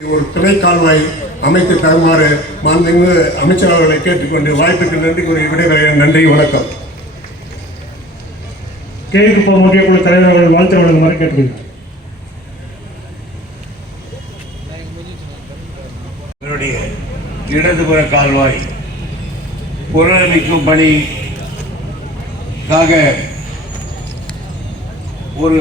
ஒரு துணை கால்வாய் அமைத்து தருமாறு மாண்புமிகு அமைச்சர் அவர்களை கேட்டுக்கொண்டு வாய்ப்புக்கு நன்றி கூறி விடைபெறுகிறேன். நன்றி, வணக்கம். கேட்க ஒன்றிய குழு தலைவர் அவர்கள் வாழ்த்து வழங்குமாறு கேட்டுக்கொள்கிறேன். இடதுபுற கால்வாய் புனரமைக்கும் பணிக்காக ஒரு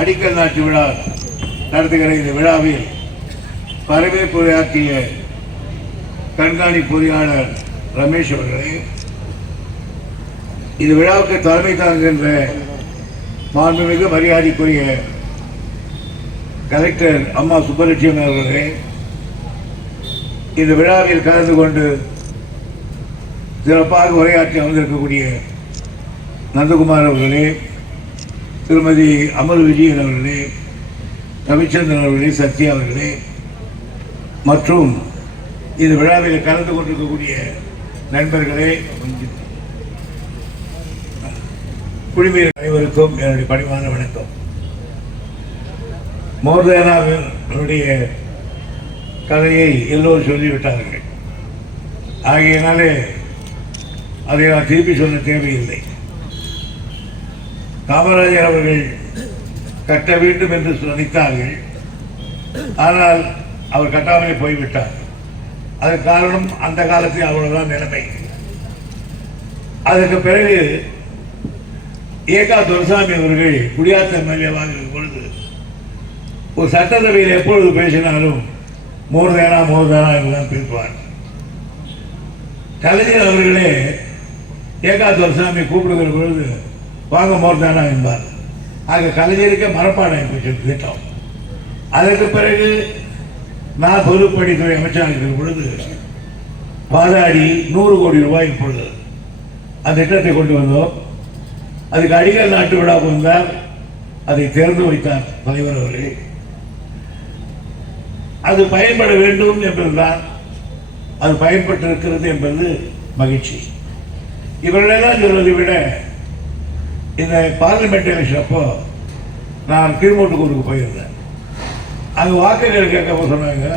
அடிக்கல் நாட்டு விழா நடத்துகிற இந்த விழாவில் வரவேற்புரையாற்றிய கண்காணிப்பு பொறியாளர் ரமேஷ் அவர்களே, இந்த விழாவுக்கு தலைமை தாங்குகின்ற மாண்புமிகு மரியாதைக்குரிய கலெக்டர் அம்மா சுப்பலட்சுமி அவர்களே, இந்த விழாவில் கலந்து கொண்டு சிறப்பாக உரையாற்றி அமர்ந்திருக்கக்கூடிய நந்தகுமார் அவர்களே, திருமதி அமர் விஜயன் அவர்களே, ரவிச்சந்திரன் அவர்களே, சத்யா அவர்களே மற்றும் இந்த விழாவில் கலந்து கொண்டிருக்கக்கூடிய நண்பர்களே, குடிமீர் அனைவருக்கும் என்னுடைய பணிவான வணக்கம். மோர்தானாவினுடைய கதையை எல்லோரும் சொல்லிவிட்டார்கள். ஆகையினாலே அதை நான் திருப்பி சொல்ல தேவையில்லை. காமராஜர் அவர்கள் கட்ட வேண்டும் என்று நினைத்தார்கள். ஆனால் அவர் கட்டாமலே போய்விட்டார். அதற்கு காரணம் அந்த காலத்தில் அவ்வளவுதான் நிலைமை. அதற்கு பிறகு ஏகா துரைசாமி அவர்கள் குடியாத்த எம்எல்ஏவாக இருக்கும் பொழுது ஒரு சட்டசபையில் எப்பொழுது பேசினாலும் மோர்தானா மோர்தானா என்றுதான் பேசுவார். கலைஞர் அவர்களே ஏகா துரைசாமி கூப்பிடுகிற பொழுது வாங்க மோர்தானா என்பார். ஆக கலைஞருக்கு மரப்பாடம் திட்டம். அதற்கு பிறகு நான் பொதுப்பணித்துறை அமைச்சராக இருக்கிற பொழுது பாதாடி 100 கோடி ரூபாய் இப்பொழுது அந்த திட்டத்தை கொண்டு வந்தோம். அதுக்கு அடிக்கல் நாட்டு விழா வந்தார். அதை திறந்து வைத்தார் தலைவர் அவர்களே. அது பயன்பட வேண்டும் என்பதுதான். அது பயன்பட்டு இருக்கிறது என்பது மகிழ்ச்சி. இவர்களெல்லாம் சொல்வதை விட இந்த பார்லிமெண்ட் எலெக்ஷன் அப்போ நான் கீழ்மோட்டுக்கூருக்கு போயிருந்தேன். அங்கே வாக்குகள் கேட்க சொன்னாங்க,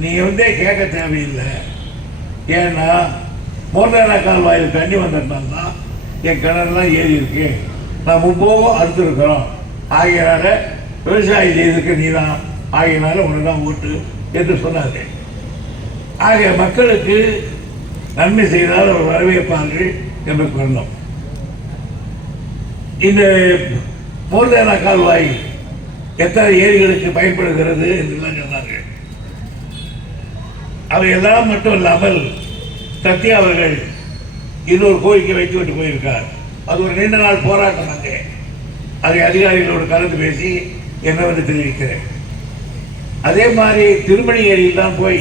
நீ கேட்க தேவையில்லை, ஏன்னா மோர்தானா கால்வாயில் தண்ணி வந்ததுனால என் கிணறுலாம் ஏறி இருக்கு, நான் முப்போவும் அறுத்துருக்கிறோம், ஆகையினால விவசாயம் செய்திருக்க நீ தான், ஆகையினால உன்னை தான் ஓட்டு என்று சொன்னார்கள். ஆகிய மக்களுக்கு நன்மை செய்தால் அவர் வரவேற்பார்கள் என்று சொன்னோம். இந்த மோர்தானா கால்வாய் எத்தனை ஏரிகளுக்கு பயன்படுகிறது என்றெல்லாம் சொன்னார்கள். அவையெல்லாம் மட்டும் இல்லாமல் சத்யா அவர்கள் இன்னொரு கோரிக்கை வைத்துவிட்டு போயிருக்கார். அது ஒரு நீண்ட நாள் போராட்டம். அங்கே அதை அதிகாரிகளோடு கலந்து பேசி என்ன வந்து தெரிவிக்கிறேன். அதே மாதிரி திருமணி ஏரியில் தான் போய்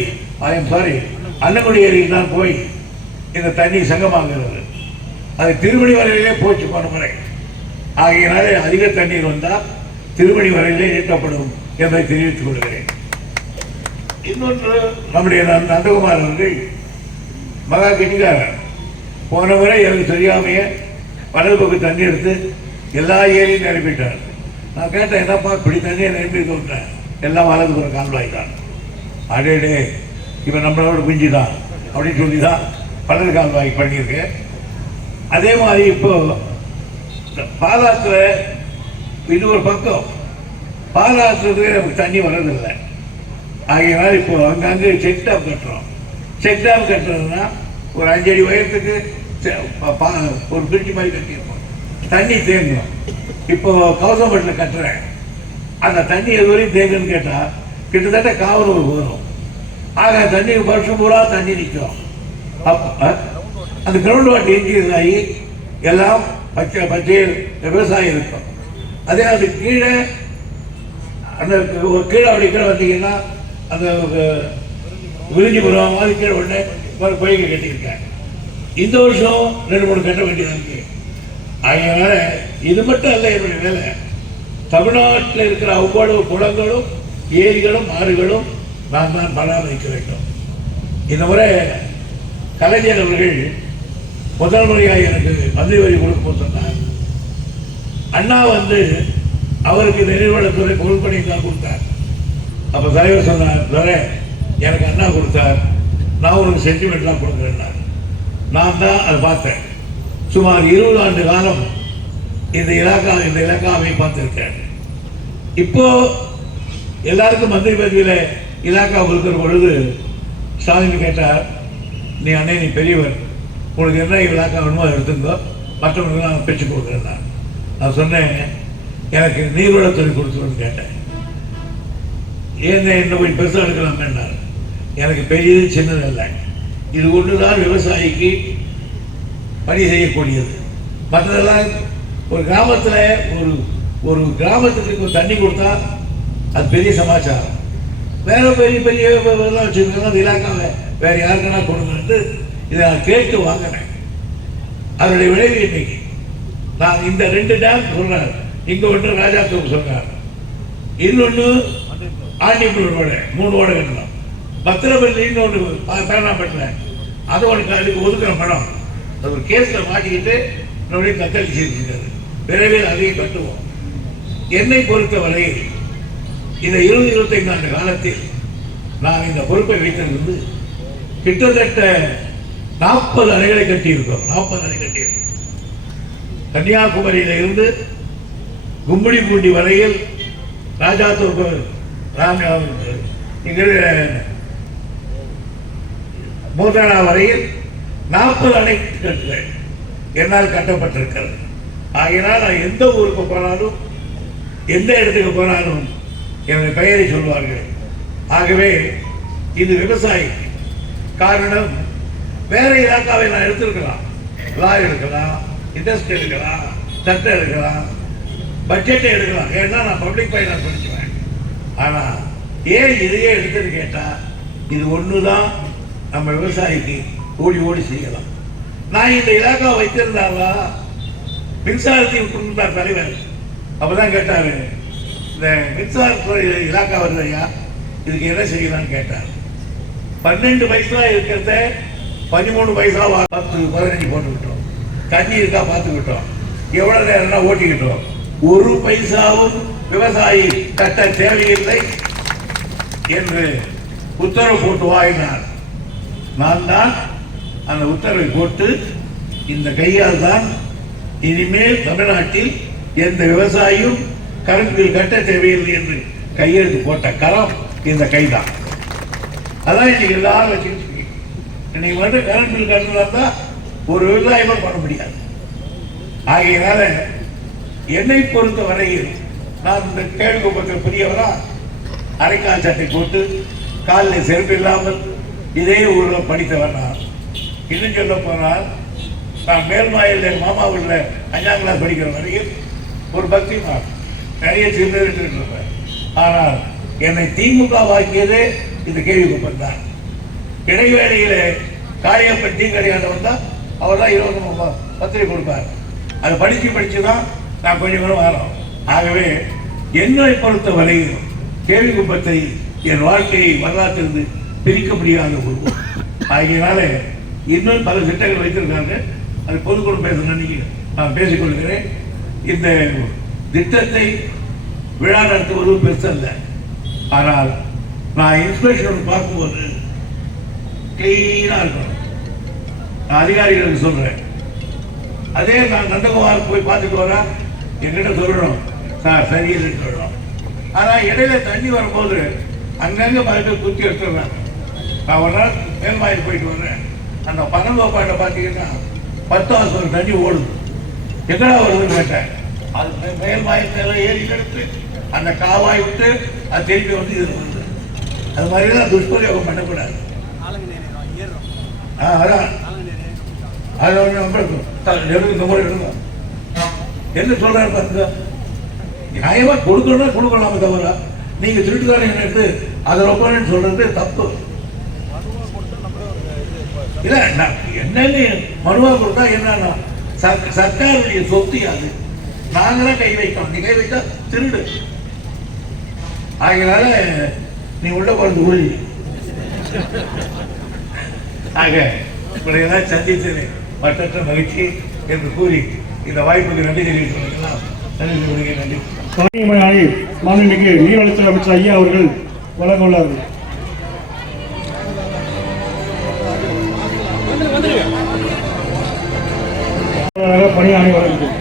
அன்னங்குடி ஏரியில் தான் போய் இந்த தண்ணி சங்கமாகிறது. அது திருமணி வரையிலே போச்சு போன முறை. ஆகையினாலே அதிக தண்ணீர் வந்தால் திருமணி வரையிலே நீட்டப்படும் என்பதை தெரிவித்துக் கொள்கிறேன். இன்னொன்று, நம்முடைய நந்தகுமார் அவர்கள் மகா கெட்டிக்காரர். போன முறை எனக்கு தெரியாமையே வலது பக்கம் தண்ணி எடுத்து எல்லா ஏரியும் நிரப்பிட்டார். நான் கேட்டேன், என்னப்பா இப்படி தண்ணியை நிரப்பிட்டு விட்டேன், எல்லாம் வலது புற கால்வாய் தான். அடேடே, இப்போ நம்மளோட குஞ்சு தான் அப்படின்னு சொல்லி தான் வலது கால்வாய் பண்ணியிருக்கேன். அதே மாதிரி இப்போ பாலாற்றில் இது ஒரு பக்கம், பாலாற்றுறதுக்கு நமக்கு தண்ணி வர்றதில்லை. ஆகையினால் இப்போ அங்கங்கே செக் டேம் கட்டுறோம். செக் டேம் கட்டுறதுன்னா ஒரு 5 அடி உயரத்துக்கு ஒரு பிரிட்ஜ் மாதிரி கட்டியிருக்கோம், தண்ணி தேங்கும். இப்போ கௌசம்பட்டில் கட்டுறேன், அந்த தண்ணி எது வரையும் தேங்குன்னு கேட்டால் கிட்டத்தட்ட காவலூர் வரும். ஆக தண்ணி வருஷம் பூரா தண்ணி நிற்கும். அப்போ அந்த கிரவுண்ட் வாட்டர் இன்க்ரீஸ் ஆகி எல்லாம் பச்சை விவசாயம் இருக்கும். அதே அது கீழே அந்த கீழே அப்படி கீழே வந்தீங்கன்னா அந்த விரிஞ்சிபுரம் மாதிரி கீழே ஒன்று கோயிலை கட்டியிருக்கேன். இந்த வருஷம் 2-3 கட்ட வேண்டியதாக இருக்கு. அதனால இது மட்டும் அல்ல என்னுடைய வேலை. தமிழ்நாட்டில் இருக்கிற அவ்வளவு குளங்களும் ஏரிகளும் ஆறுகளும் நான் தான் பராமரிக்க வேண்டும். இந்த முறை கலைஞர் அவர்கள் முதல் முறையாக எனக்கு மந்திரி வரி கொடுக்க சொன்னார். அண்ணா அவருக்கு நெறிவளத்துறை பொருட்பணி தான் கொடுத்தார். அப்போ தலைவர் சொன்னார், வேற எனக்கு அண்ணா கொடுத்தார், நான் உனக்கு சென்டிமெண்ட்லாம் கொடுக்குறேன்னார். நான் தான் அதை பார்த்தேன். சுமார் 20 ஆண்டு காலம் இந்த இலாக்காவை பார்த்திருக்கேன். இப்போ எல்லாருக்கும் மந்திரி பதவியில் இலாக்கா இருக்கிற பொழுது ஸ்டாலின் கேட்டார், நீ அண்ணே நீ பெரியவர், உனக்கு என்ன இலாக்கா வேணுமோ அதை எடுத்துங்கோ, மற்றவங்களுக்கு நான் பிரித்து கொடுக்குறேன். நான் சொன்னேன், எனக்கு நீர்வளத்துறை கொடுத்துருன்னு கேட்டேன். என்ன போய் பெருசாக எடுக்கலாமேன்னார். எனக்கு பெரியது சின்னது இல்லை, இது ஒன்று தான் விவசாயிக்கு பணி செய்யக்கூடியது. மற்றதெல்லாம் ஒரு கிராமத்தில் ஒரு கிராமத்துக்கு தண்ணி கொடுத்தா அது பெரிய சமாச்சாரம். வேற பெரிய பெரிய வச்சுருக்காங்க, அந்த இலாக்காவை வேற யாருக்குன்னா கொடுங்கன்ட்டு இதை நான் கேட்டு வாங்கினேன். அதனுடைய விளைவு இன்னைக்கு நான் இந்த 2 டேம் சொல்றேன். இங்க ஒன்று ராஜாத்தூர் சொல்றார், இன்னொன்று ஆண்டிப்பூர் ஓட 3 ஓட கட்டலாம். பத்திரப்பள்ளி இன்னொன்று பேரணாப்பட்டில் அதை அதுக்கு ஒதுக்குற படம் அது ஒரு கேஸ்ல மாட்டிக்கிட்டு என்னுடைய தத்தளிச்சு இருக்காரு. விரைவில் அதையும் கட்டுவோம். என்னை பொறுத்த வரையில் இந்த 20-25 ஆண்டு காலத்தில் நான் இந்த பொறுப்பை வைத்திருந்து கிட்டத்தட்ட 40 அணைகளை கட்டியிருக்கோம். 40 அணை கட்டியிருக்கோம். கன்னியாகுமரியில இருந்து கும்மிடிப்பூண்டி வரையில், ராஜாத்தூர் மூர்தானா வரையில் 40 அணைக்கட்டுகள் என்னால் கட்டப்பட்டிருக்கிறது. ஆகையினால் நான் எந்த ஊருக்கு போனாலும் எந்த இடத்துக்கு போனாலும் என்னுடைய பெயரை சொல்வார்கள். ஆகவே இது விவசாயி காரணம். வேற இலாக்காவை நான் எடுத்திருக்கலாம், லா எடுக்கலாம், இண்டஸ்ட்ரி எடுக்கலாம், சட்டம் எடுக்கலாம், பட்ஜெட்டை எடுக்கலாம். ஏன்னா நான் பப்ளிக் ஃபைனான்ஸ் படிச்சுவேன். ஆனால் ஏன் இதையே எடுத்துன்னு கேட்டால் இது ஒன்று தான் நம்ம விவசாயிக்கு ஓடி செய்யலாம். நான் இந்த இலாக்கா வைத்திருந்தாங்களா மின்சாரத்தை கொடுத்தார் தலைவர். அப்பதான் கேட்டாரு, இந்த மின்சாரத்துறை இலாக்கா வருதையா, இதுக்கு என்ன செய்யலாம்னு கேட்டார். 12 பைசா இருக்கிறத 13 பைசா 10-15 போட்டுக்கிட்டோம். தண்ணி இருக்கா பார்த்துக்கிட்டோம், எவ்வளவு நேரம்னா ஓட்டிக்கிட்டோம். 1 பைசாவும் விவசாயி கட்ட தேவையில்லை என்று உத்தரவு போட்டு வாங்கினார். நான் தான் அந்த உத்தரவை போட்டு இந்த கையால் தான் இனிமேல் தமிழ்நாட்டில் எந்த விவசாயியும் கரண்ட் பில் கட்ட தேவையில்லை என்று கையெழுத்து போட்ட கரம் இந்த கைதான். அதான் இன்னைக்கு எல்லாரும் வச்சுக்கிட்டு இன்னைக்கு வந்து கரண்ட் பில் கட்டுறதா ஒரு விவசாயமும் பண்ண முடியாது. ஆகையினால என்னை பொறுத்த வரையில் நான் இந்த கேள்விக்குப்பத்தில் புரியவரா அரைக்கால் சட்டை போட்டு காலில் செருப்பு இல்லாமல் இதே ஊரில் படித்தவர் நான். இன்னும் சொல்ல போனால் நான் மேல்மாயில் மாமா வீட்டில் 5ஆம் கிளாஸ் படிக்கிற வரையில் ஒரு பக்தி நான் நிறைய சிறுநீர். ஆனால் என்னை திமுக வாக்கியதே இந்த கேள்விக்குப்பம் தான். இடைவேளையில் காளியப்பன் டீ கடையாண்ட வந்தால் அவர் தான் 20 பத்திரிகை கொடுப்பார். அதை படித்து தான் நான் கொஞ்சம் கூட வரோம். ஆகவே என்னை பொறுத்த வரையில் கேள்விக்குப்பத்தை என் வாழ்க்கையை வரலாற்றிலிருந்து பிரிக்க முடியாத ஒரு ஆகியனால இன்னும் பல திட்டங்கள் வைத்திருக்காங்க. அது பொதுக்குழு பேசணும் நான் பேசிக்கொள்கிறேன். இந்த திட்டத்தை விழா நடத்துவது பெருசல்ல. ஆனால் நான் இன்ஸ்பெக்ஷன் பார்க்கும்போது கிளீனா இருக்கணும். நான் அதிகாரிகளுக்கு சொல்றேன். அதே நான் நந்தகுமார் போய் பார்த்துட்டு வரா என்கிட்ட சொல்லணும், சார் சரியில்லைன்னு சொல்லணும். ஆனால் இடையில தண்ணி வரும்போது அங்கங்கே மறுபடியும் குத்தி எடுத்துடுறாங்க. நான் ஒரு நாள் மேல்மாயில் போயிட்டு வர்றேன். அந்த பனங்கோப்பாட்டை பார்த்தீங்கன்னா 10 வருஷம் தண்ணி ஓடுது. எங்கடா வருதுன்னு கேட்டேன். அது மேல்மாயில் மேலே ஏறி எடுத்து அந்த காவாய் விட்டு அது திருப்பி வந்து இது வருது. அது மாதிரிலாம் துஷ்பிரயோகம் பண்ணக்கூடாது. அதான் அதை ஒன்று நம்ம என்ன சொல்றாரு பாருங்க. நியாயமா கொடுக்கணும் கொடுக்கலாமே தவிர நீங்க திருட்டுக்காரங்க எடுத்து அதை ரொம்ப சொல்றது தப்பு இல்ல. என்னன்னு மனுவா கொடுத்தா என்னன்னா சர்க்காருடைய சொத்து அது. நாங்களாம் கை வைக்கணும். நீ கை வைத்தா திருடு. ஆகையினால நீ உள்ள போறது ஊழி. ஆக இப்படியெல்லாம் சந்தித்தது மற்ற மகிழ்ச்சி என்று கூறி இந்த வாய்ப்புக்கு நன்றி தெரிவித்துள்ளீங்களா? நன்றி. மாண்புமிகு நீர்வளத்துறை அமைச்சர் ஐயா அவர்கள் வழங்க உள்ளார்கள். பணியாணை வழங்குகிறேன்.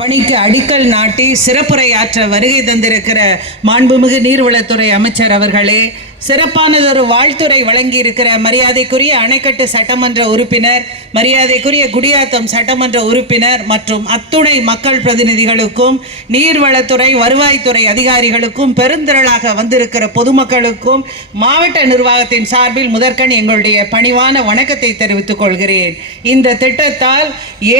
பணிக்கு அடிக்கல் நாட்டி சிறப்புரையாற்ற வருகை தந்திருக்கிற மாண்புமிகு நீர்வளத்துறை அமைச்சர் அவர்களே, சிறப்பானதொரு வாழ்த்துறை வழங்கியிருக்கிற மரியாதைக்குரிய அணைக்கட்டு சட்டமன்ற உறுப்பினர், மரியாதைக்குரிய குடியாத்தம் சட்டமன்ற உறுப்பினர் மற்றும் அத்துணை மக்கள் பிரதிநிதிகளுக்கும், நீர்வளத்துறை வருவாய்த்துறை அதிகாரிகளுக்கும், பெருந்திரளாக வந்திருக்கிற பொதுமக்களுக்கும் மாவட்ட நிர்வாகத்தின் சார்பில் முதற்கண் எங்களுடைய பணிவான வணக்கத்தை தெரிவித்துக் கொள்கிறேன். இந்த திட்டத்தால்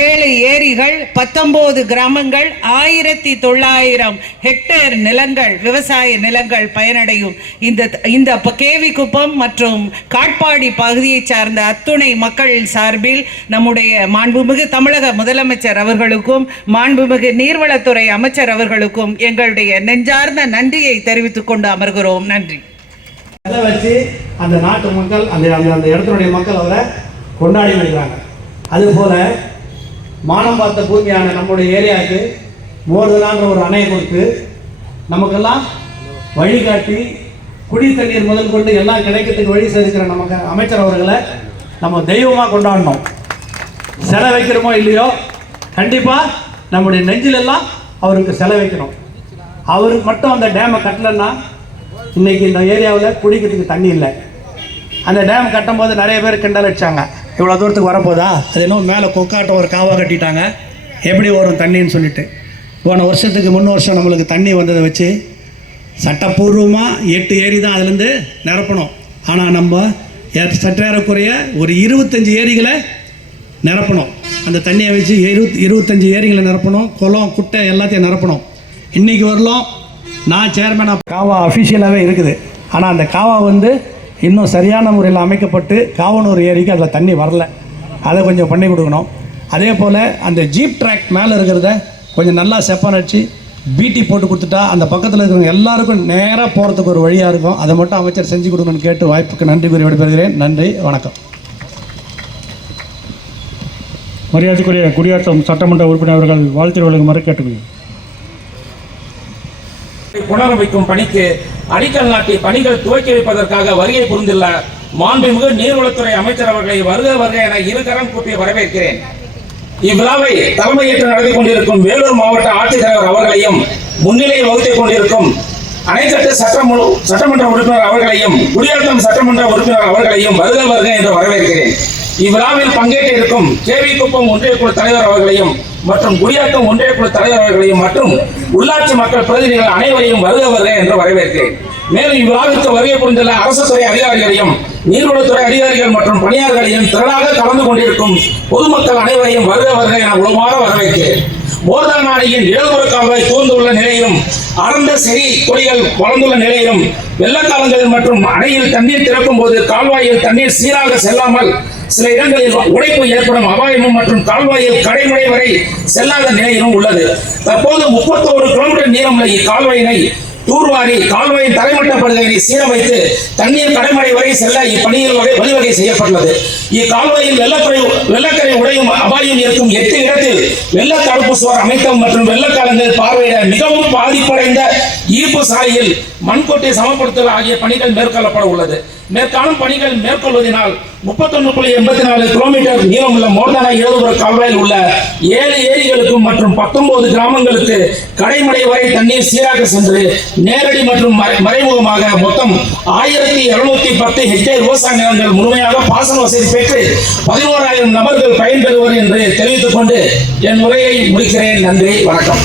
7 ஏரிகள், 19 கிராமங்கள், 1900 ஹெக்டேர் நிலங்கள், விவசாய நிலங்கள் பயனடையும். இந்த கேவிக்குப்பம் மற்றும் காட்பாடி பகுதியை சார்ந்த அத்துணை மக்கள் சார்பில் நம்முடைய மாண்புமிகு தமிழக முதலமைச்சர் அவர்களுக்கும் மாண்புமிகு நீர்வளத்துறை அமைச்சர் அவர்களுக்கும் எங்களுடைய நெஞ்சார்ந்த நன்றியை தெரிவித்துக் கொண்டு அமர்கிறோம். நன்றி. அதை வச்சு அந்த நாட்டு மக்கள் அந்த இடத்தினுடைய மக்கள் அவரை கொண்டாடி வருகிறாங்க. அதுபோல மானம் பார்த்த பூமியான நம்முடைய ஏரியாவுக்கு மோர்தலான்ற ஒரு அணையை கொடுத்து நமக்கெல்லாம் வழிகாட்டி குடி தண்ணீர் முதல் கொண்டு எல்லாம் கிடைக்கிறதுக்கு வழி செய்திருக்கிற நமக்கு அமைச்சர் அவர்களை நம்ம தெய்வமாக கொண்டாடணும். சிலை வைக்கிறோமோ இல்லையோ, கண்டிப்பாக நம்முடைய நெஞ்சிலெல்லாம் அவருக்கு சிலை வைக்கணும். அவருக்கு மட்டும் அந்த டேமை கட்டலைன்னா இன்றைக்கி இந்த ஏரியாவில் குடிக்கிறதுக்கு தண்ணி இல்லை. அந்த டேம் கட்டும்போது நிறைய பேர் கிண்டல் அடித்தாங்க, இவ்வளோ தூரத்துக்கு வரப்போதா, அது இன்னும் மேலே கொக்காட்டம் ஒரு காவாக கட்டிட்டாங்க, எப்படி வரும் தண்ணின்னு சொல்லிட்டு. போன வருஷத்துக்கு முன் வருஷம் நம்மளுக்கு தண்ணி வந்ததை வச்சு சட்டப்பூர்வமாக 8 ஏரி தான் அதுலேருந்து நிரப்பணும். ஆனால் நம்ம சற்றேறக்குறைய ஒரு 25 ஏரிகளை நிரப்பணும். அந்த தண்ணியை வச்சு 25 ஏரிகளை நிரப்பணும். குளம் குட்டை எல்லாத்தையும் நிரப்பணும். இன்றைக்கி வரலாம் நான் சேர்மேனாக காவா அஃபிஷியலாகவே இருக்குது. ஆனால் அந்த காவா இன்னும் சரியான முறையில் அமைக்கப்பட்டு காவனூர் ஏரிக்கு அதில் தண்ணி வரல. அதை கொஞ்சம் பண்ணி கொடுக்கணும். அதே போல் அந்த ஜீப் ட்ராக் மேலே இருக்கிறத கொஞ்சம் நல்லா செப்பன் அடிச்சு பிடி போட்டு கொடுத்துட்டா அந்த பக்கத்தில் இருக்கிறவங்க எல்லாருக்கும் நேராக போகிறதுக்கு ஒரு வழியாக இருக்கும். அதை மட்டும் அமைச்சர் செஞ்சு கொடுக்கணும்னு கேட்டு வாய்ப்புக்கு நன்றி கூறி விடைபெறுகிறேன். நன்றி, வணக்கம். மரியாதைக்குரிய குடியாத்தம் சட்டமன்ற உறுப்பினர் அவர்கள் வாழ்த்து வழங்குமாறு கேட்டுக்கொள்கிறேன். புனரமைக்கும் பணிக்கு அடிக்கல் நாட்டி பணிகள் துவக்கி வைப்பதற்காக வருகை புரிந்துள்ள மாண்புமிகு நீர்வளத்துறை அமைச்சர் அவர்களை வருக வருக என இருகரம் கூப்பி வரவேற்கிறேன். இவ்விழாவை தலைமையேற்று நடத்தி கொண்டிருக்கும் வேலூர் மாவட்ட ஆட்சித்தலைவர் அவர்களையும், முன்னிலை வகுத்துக் கொண்டிருக்கும் அணைக்கட்டு சட்டமன்ற உறுப்பினர் அவர்களையும், குடியாத்தம் சட்டமன்ற உறுப்பினர் அவர்களையும் வருக வருக என்று வரவேற்கிறேன். இவ்விழாவில் பங்கேற்றிருக்கும் கேவிக்குப்பம் ஒன்றிய குழு தலைவர் அவர்களையும் மற்றும் குடியாத்தம் ஒன்றிய குழு தலைவர் அவர்களையும் மற்றும் உள்ளாட்சி மக்கள் பிரதிநிதிகள் அனைவரையும் வருக வருக என்று வரவேற்கிறேன். மேலும் இவ்விழாவிற்கு வருகை புரிந்துள்ள அரசு துறை அதிகாரிகளையும், நீர்வளத்துறை அதிகாரிகள் மற்றும் பணியாளர்களையும் திரளாக கலந்து கொண்டிருக்கும் பொதுமக்கள் அனைவரையும் வருக வருக என உளமாற வரவேற்கிறேன். மோர்தான் அணையின் இடதுபுற கால்வாய் தூர்ந்துள்ள நிலையிலும், அடர்ந்த செடி கொடிகள் வளர்ந்துள்ள நிலையிலும், வெள்ளக்காலங்கள் மற்றும் அணையில் தண்ணீர் திறக்கும் போது கால்வாயில் தண்ணீர் சீராக செல்லாமல் சில இடங்களில் உடைப்பு ஏற்படும் அபாயமும் மற்றும் கால்வாயில் கடைமுறை வரை செல்லாத நிலையிலும் உள்ளது. தற்போது 31 கிலோமீட்டர் நீளமுள்ள இக்கால்வாயினை தூர்வாரி கால்வாயின் தரைமட்ட படுகையை சீரமைத்து தண்ணீர் கடைமடை வரை செல்ல இப்பணியில் வழிவகை செய்யப்பட்டுள்ளது. இக்கால்வாயில் வெள்ளக்கரை உடையும் அபாயம் இருக்கும் 8 இடத்தில் வெள்ள தடுப்பு சுவர் அமைத்தல் மற்றும் வெள்ளக்காலங்கள் பார்வையிட மிகவும் பாதிப்படைந்த ஈர்ப்பு சாலையில் மண்கொட்டை சமப்படுத்தல் ஆகிய பணிகள் மேற்கொள்ளப்பட உள்ளது. மேற்காணும் பணிகள் மேற்கொள்வதனால் 31.84 கிலோமீட்டர் நீளமுள்ள மோர்தானா இடதுபுற கால்வாயில் உள்ள 7 ஏரிகளுக்கும் மற்றும் 19 கிராமங்களுக்கு கடைமடை வரை தண்ணீர் சீராக சென்று நேரடி மற்றும் மறைமுகமாக மொத்தம் 1210 ஹெக்டேர் விவசாய நிலங்கள் முழுமையாக பாசன வசதி பெற்று 11,000 நபர்கள் பயன்பெறுவர் என்று தெரிவித்துக் கொண்டு என் உரையை முடிக்கிறேன். நன்றி, வணக்கம்.